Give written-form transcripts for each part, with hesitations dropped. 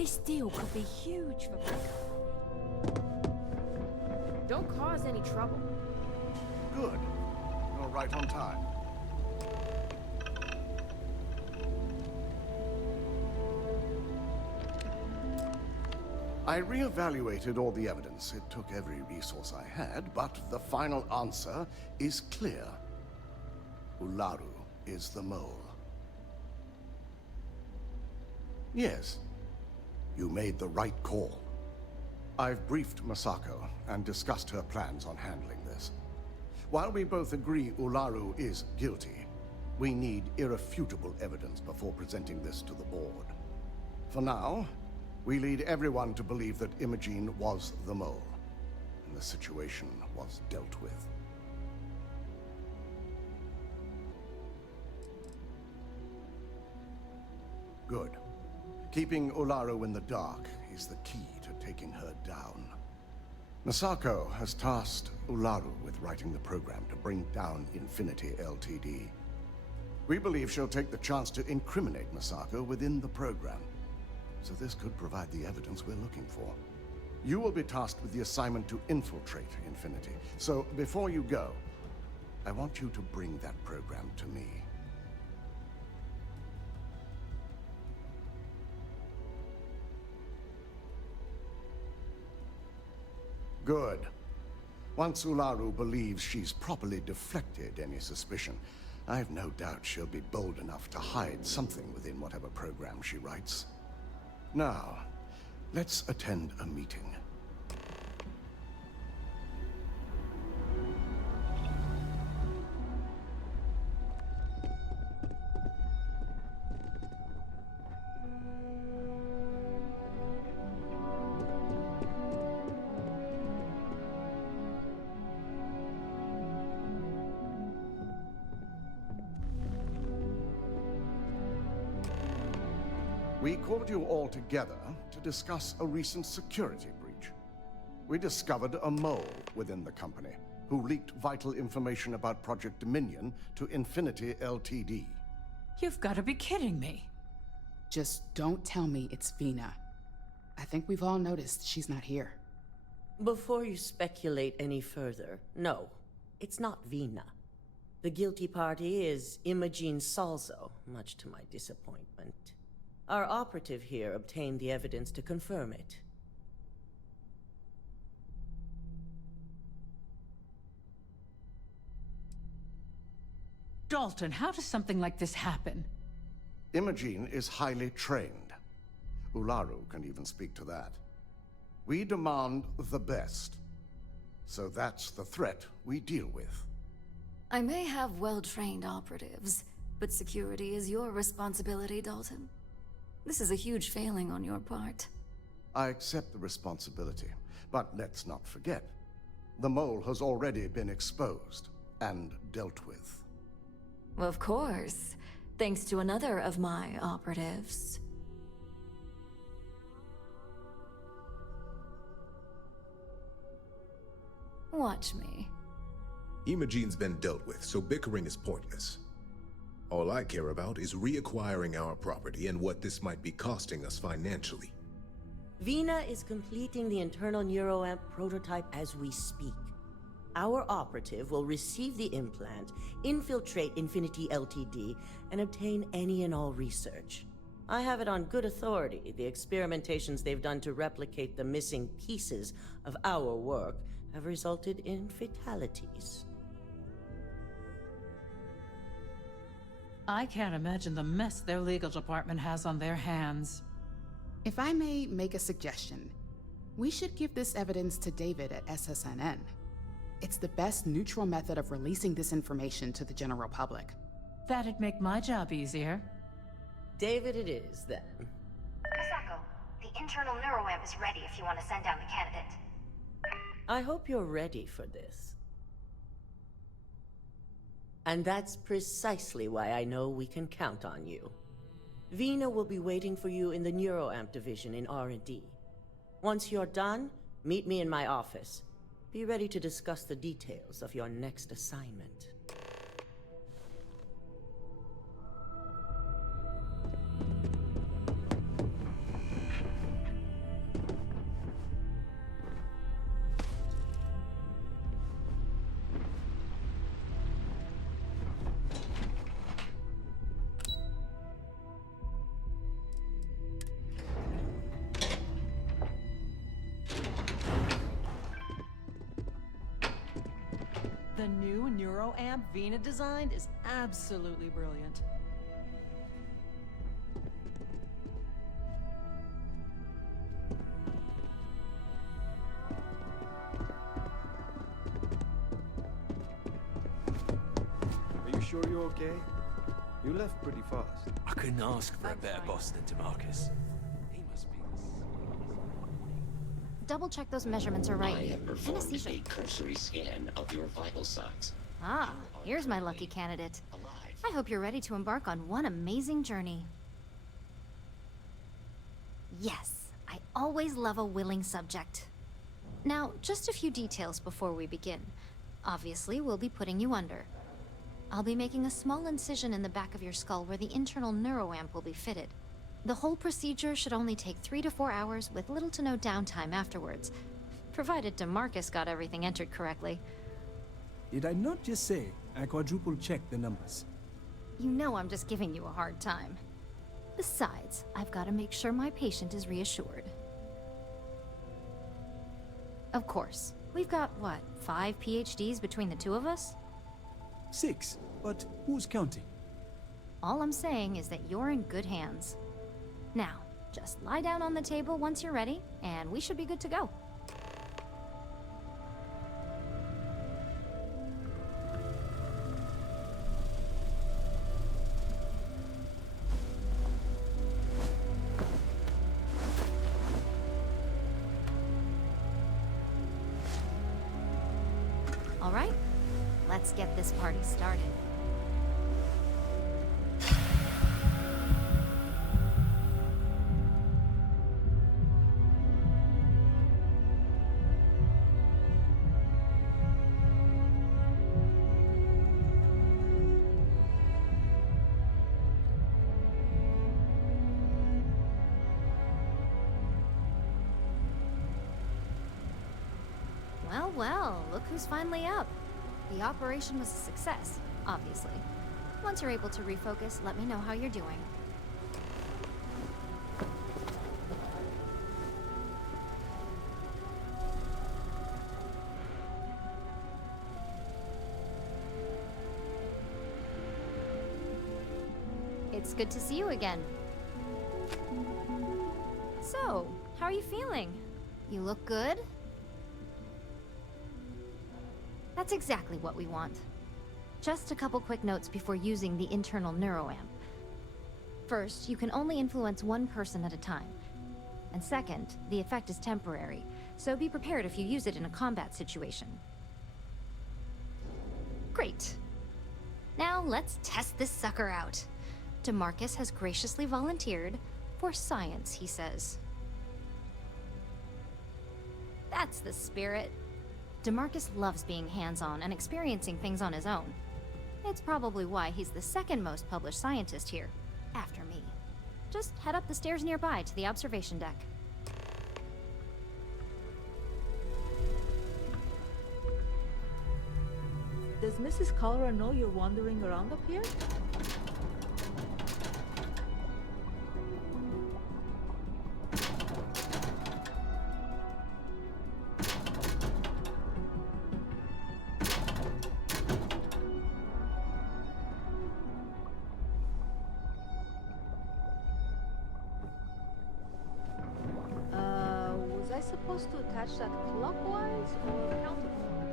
This deal could be huge for Becca. Don't cause any trouble. Good. You're right on time. I reevaluated all the evidence. It took every resource I had, but the final answer is clear. Ularu is the mole. Yes, you made the right call. I've briefed Masako and discussed her plans on handling this. While we both agree Ularu is guilty, we need irrefutable evidence before presenting this to the board. For now, we lead everyone to believe that Imogene was the mole, and the situation was dealt with. Good. Keeping Ularu in the dark is the key to taking her down. Masako has tasked Ularu with writing the program to bring down Infinity Ltd. We believe she'll take the chance to incriminate Masako within the program, so this could provide the evidence we're looking for. You will be tasked with the assignment to infiltrate Infinity, so before you go, I want you to bring that program to me. Good. Once Ularu believes she's properly deflected any suspicion, I've no doubt she'll be bold enough to hide something within whatever program she writes. Now, let's attend a meeting. We called you all together to discuss a recent security breach. We discovered a mole within the company who leaked vital information about Project Dominion to Infinity Ltd. You've got to be kidding me. Just don't tell me it's Vina. I think we've all noticed she's not here. Before you speculate any further, no, it's not Vina. The guilty party is Imogene Salzo, much to my disappointment. Our operative here obtained the evidence to confirm it. Dalton, how does something like this happen? Imogene is highly trained. Ularu can even speak to that. We demand the best. So that's the threat we deal with. I may have well-trained operatives, but security is your responsibility, Dalton. This is a huge failing on your part. I accept the responsibility, but let's not forget, the mole has already been exposed and dealt with. Of course, thanks to another of my operatives. Watch me. Imogene's been dealt with, so bickering is pointless. All I care about is reacquiring our property and what this might be costing us financially. Vina is completing the internal neuroamp prototype as we speak. Our operative will receive the implant, infiltrate Infinity Ltd, and obtain any and all research. I have it on good authority. The experimentations they've done to replicate the missing pieces of our work have resulted in fatalities. I can't imagine the mess their legal department has on their hands. If I may make a suggestion, we should give this evidence to David at SSNN. It's the best neutral method of releasing this information to the general public. That'd make my job easier. David it is, then. Masako, the internal neuroamp is ready if you want to send down the candidate. I hope you're ready for this. And that's precisely why I know we can count on you. Vina will be waiting for you in the neuroamp division in R&D. Once you're done, meet me in my office. Be ready to discuss the details of your next assignment. The new NeuroAmp Vena design is absolutely brilliant. Are you sure you're okay? You left pretty fast. I couldn't ask for a better boss than DeMarcus. He must be Double check those measurements are right. I have performed Anesthesia. a cursory scan of your vital signs. Ah, here's my lucky candidate. Alive. I hope you're ready to embark on one amazing journey. Yes, I always love a willing subject. Now, just a few details before we begin. Obviously, we'll be putting you under. I'll be making a small incision in the back of your skull where the internal neuroamp will be fitted. The whole procedure should only take 3 to 4 hours with little to no downtime afterwards, provided DeMarcus got everything entered correctly. Did I not just say I quadruple-checked the numbers? You know I'm just giving you a hard time. Besides, I've got to make sure my patient is reassured. Of course, we've got, what, 5 PhDs between the two of us? 6, but who's counting? All I'm saying is that you're in good hands. Now, just lie down on the table once you're ready, and we should be good to go. All right, let's get this party started. Well, look who's finally up. The operation was a success, obviously. Once you're able to refocus, let me know how you're doing. It's good to see you again. So, how are you feeling? You look good? That's exactly what we want. Just a couple quick notes before using the internal neuroamp. First, you can only influence one person at a time. And second, the effect is temporary, so be prepared if you use it in a combat situation. Great. Now let's test this sucker out. DeMarcus has graciously volunteered for science, he says. That's the spirit. DeMarcus loves being hands-on and experiencing things on his own. It's probably why he's the second most published scientist here, after me. Just head up the stairs nearby to the observation deck. Does Mrs. Cholera know you're wandering around up here? Was I supposed to attach that clockwise or counterclockwise?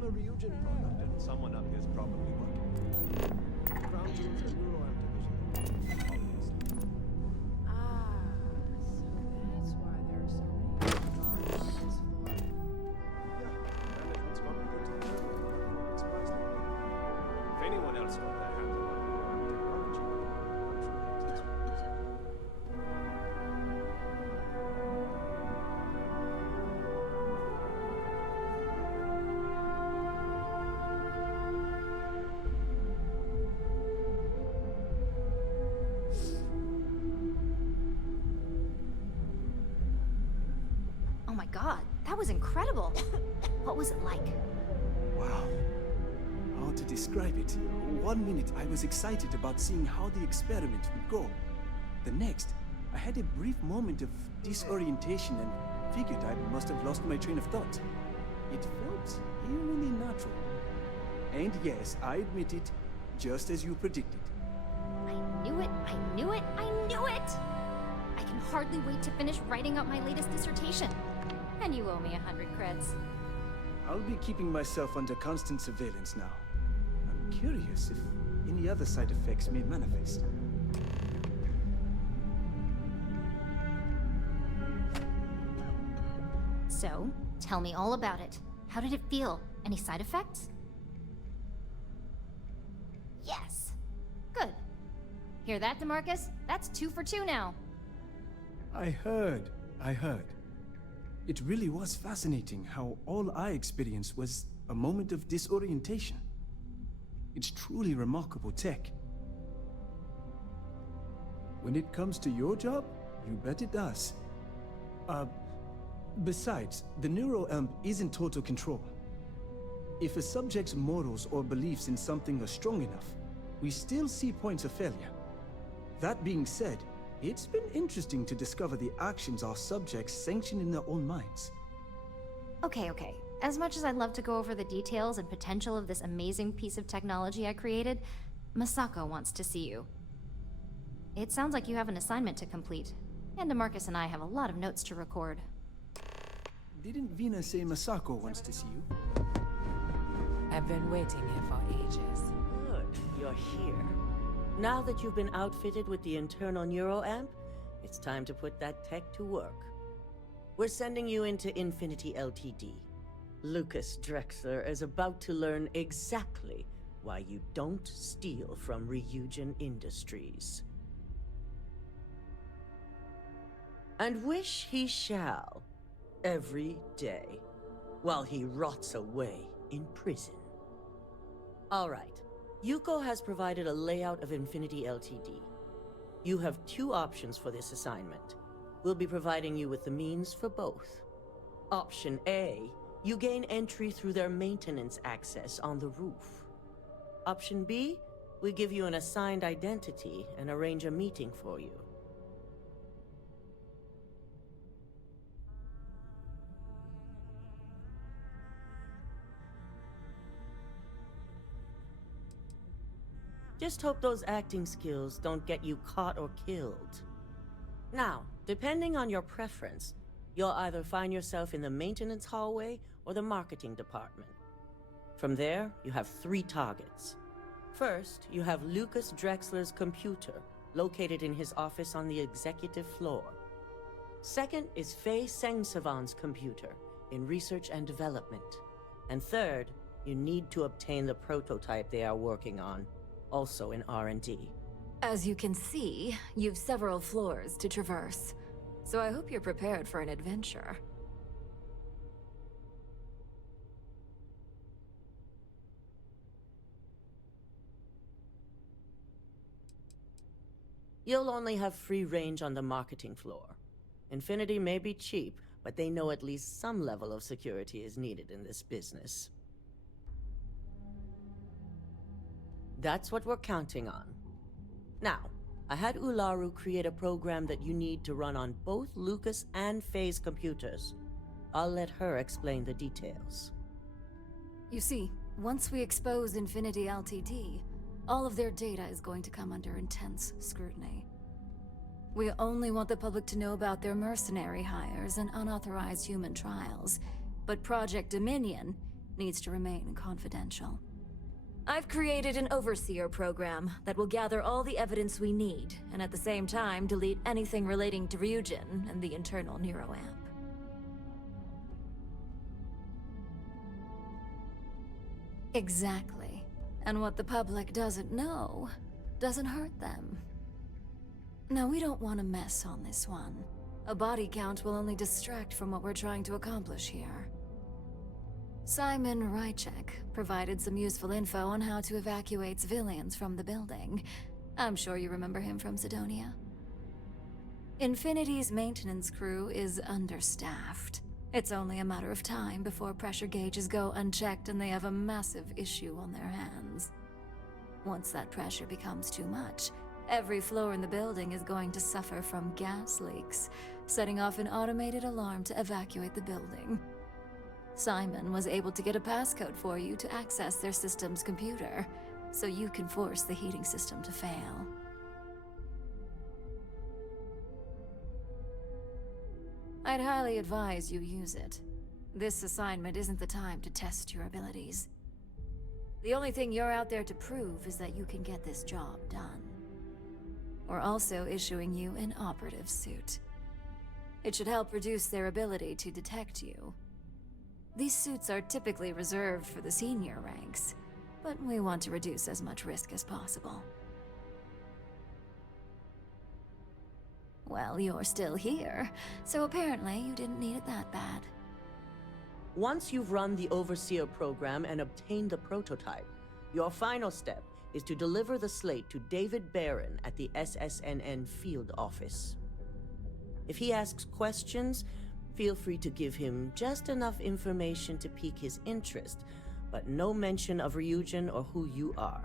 I'm a Ryujin product, and someone up here's probably working. Crown Jewel's a neuroamp division, obviously. Ah, so that's why there are so many guards on this floor. Yeah, management's competent and works wisely. If anyone else got their hands on that neuroamp technology, I'm sure the exits would use it. Oh my god, that was incredible. What was it like? Wow. How to describe it? 1 minute I was excited about seeing how the experiment would go. The next, I had a brief moment of disorientation and figured I must have lost my train of thought. It felt eerily natural. And yes, I admit it, just as you predicted. I knew it, I knew it, I knew it! I can hardly wait to finish writing up my latest dissertation. And you owe me 100 creds. I'll be keeping myself under constant surveillance now. I'm curious if any other side effects may manifest. So, tell me all about it. How did it feel? Any side effects? Yes. Good. Hear that, DeMarcus? That's 2 for 2 now. I heard. It really was fascinating how all I experienced was a moment of disorientation. It's truly remarkable tech. When it comes to your job, you bet it does. Besides, the neuroamp is in total control. If a subject's morals or beliefs in something are strong enough, we still see points of failure. That being said, it's been interesting to discover the actions our subjects sanction in their own minds. Okay. As much as I'd love to go over the details and potential of this amazing piece of technology I created, Masako wants to see you. It sounds like you have an assignment to complete, and DeMarcus and I have a lot of notes to record. Didn't Vina say Masako wants to see you? I've been waiting here for ages. Good, you're here. Now that you've been outfitted with the internal neuroamp, it's time to put that tech to work. We're sending you into Infinity Ltd. Lucas Drexler is about to learn exactly why you don't steal from Ryujin Industries. And wish he shall, every day, while he rots away in prison. All right. Yuko has provided a layout of Infinity Ltd. You have 2 options for this assignment. We'll be providing you with the means for both. Option A, you gain entry through their maintenance access on the roof. Option B, we give you an assigned identity and arrange a meeting for you. Just hope those acting skills don't get you caught or killed. Now, depending on your preference, you'll either find yourself in the maintenance hallway or the marketing department. From there, you have 3 targets. First, you have Lucas Drexler's computer, located in his office on the executive floor. Second is Faye Sengsavan's computer, in research and development. And third, you need to obtain the prototype they are working on, also in R&D. As you can see, you've several floors to traverse, so I hope you're prepared for an adventure. You'll only have free range on the marketing floor. Infinity may be cheap, but they know at least some level of security is needed in this business. That's what we're counting on. Now, I had Ularu create a program that you need to run on both Lucas and Faye's computers. I'll let her explain the details. You see, once we expose Infinity Ltd, all of their data is going to come under intense scrutiny. We only want the public to know about their mercenary hires and unauthorized human trials, but Project Dominion needs to remain confidential. I've created an overseer program that will gather all the evidence we need, and at the same time delete anything relating to Ryujin and the internal neuroamp. Exactly. And what the public doesn't know doesn't hurt them. Now, we don't want to mess on this one. A body count will only distract from what we're trying to accomplish here. Simon Rychek provided some useful info on how to evacuate civilians from the building. I'm sure you remember him from Sidonia. Infinity's maintenance crew is understaffed. It's only a matter of time before pressure gauges go unchecked and they have a massive issue on their hands. Once that pressure becomes too much, every floor in the building is going to suffer from gas leaks, setting off an automated alarm to evacuate the building. Simon was able to get a passcode for you to access their system's computer, so you can force the heating system to fail. I'd highly advise you use it. This assignment isn't the time to test your abilities. The only thing you're out there to prove is that you can get this job done. We're also issuing you an operative suit. It should help reduce their ability to detect you. These suits are typically reserved for the senior ranks, but we want to reduce as much risk as possible. Well, you're still here, so apparently you didn't need it that bad. Once you've run the Overseer program and obtained the prototype, your final step is to deliver the slate to David Barron at the SSNN field office. If he asks questions, feel free to give him just enough information to pique his interest, but no mention of Ryujin or who you are.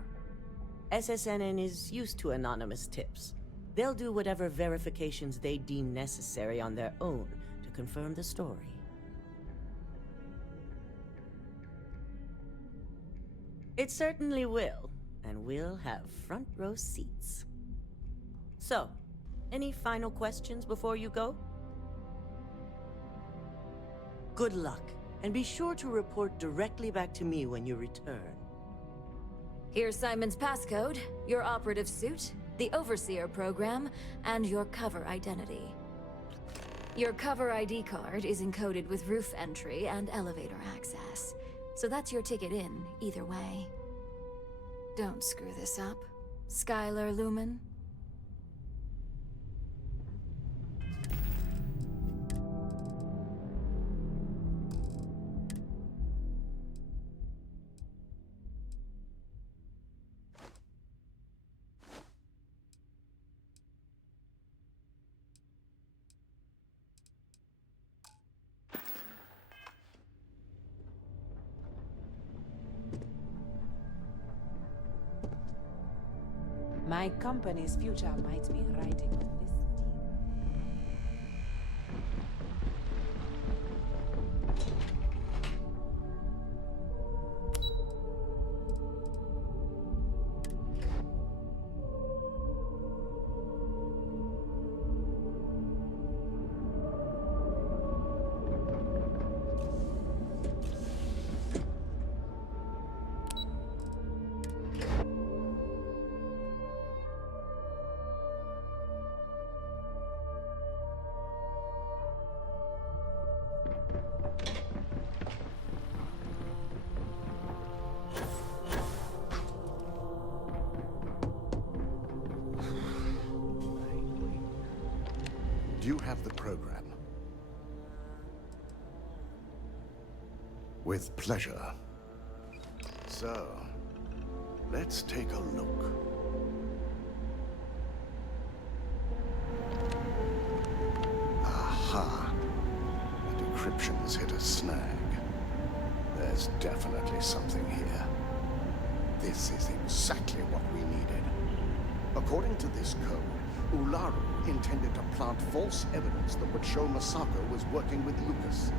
SSNN is used to anonymous tips. They'll do whatever verifications they deem necessary on their own to confirm the story. It certainly will, and we'll have front row seats. So, any final questions before you go? Good luck, and be sure to report directly back to me when you return. Here's Simon's passcode, your operative suit, the Overseer program, and your cover identity. Your cover ID card is encoded with roof entry and elevator access, so that's your ticket in, either way. Don't screw this up, Skylar Lumen. My company's future might be riding on this deal. Do you have the program? With pleasure. So, let's take a look. Aha. The decryption's hit a snag. There's definitely something here. This is exactly what we needed. According to this code, Ularu intended to plant false evidence that would show Masako was working with Lucas.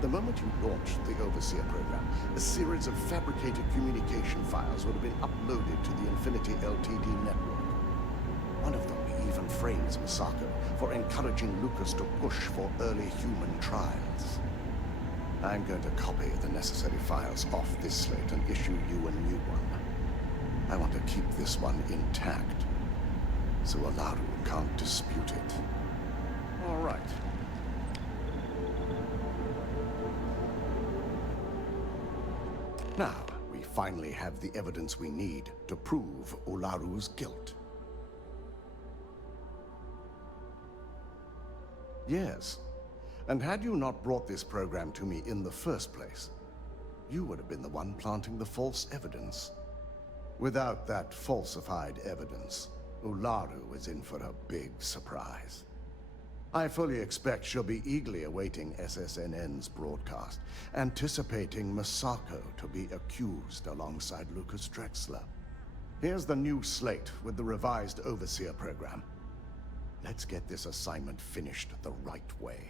The moment you launched the Overseer program, a series of fabricated communication files would have been uploaded to the Infinity LTD network. One of them even frames Masako for encouraging Lucas to push for early human trials. I'm going to copy the necessary files off this slate and issue you a new one. I want to keep this one intact, so Olaru can't dispute it. All right. Now, we finally have the evidence we need to prove Olaru's guilt. Yes. And had you not brought this program to me in the first place, you would have been the one planting the false evidence. Without that falsified evidence, Ularu is in for a big surprise. I fully expect she'll be eagerly awaiting SSNN's broadcast, anticipating Masako to be accused alongside Lucas Drexler. Here's the new slate with the revised Overseer program. Let's get this assignment finished the right way.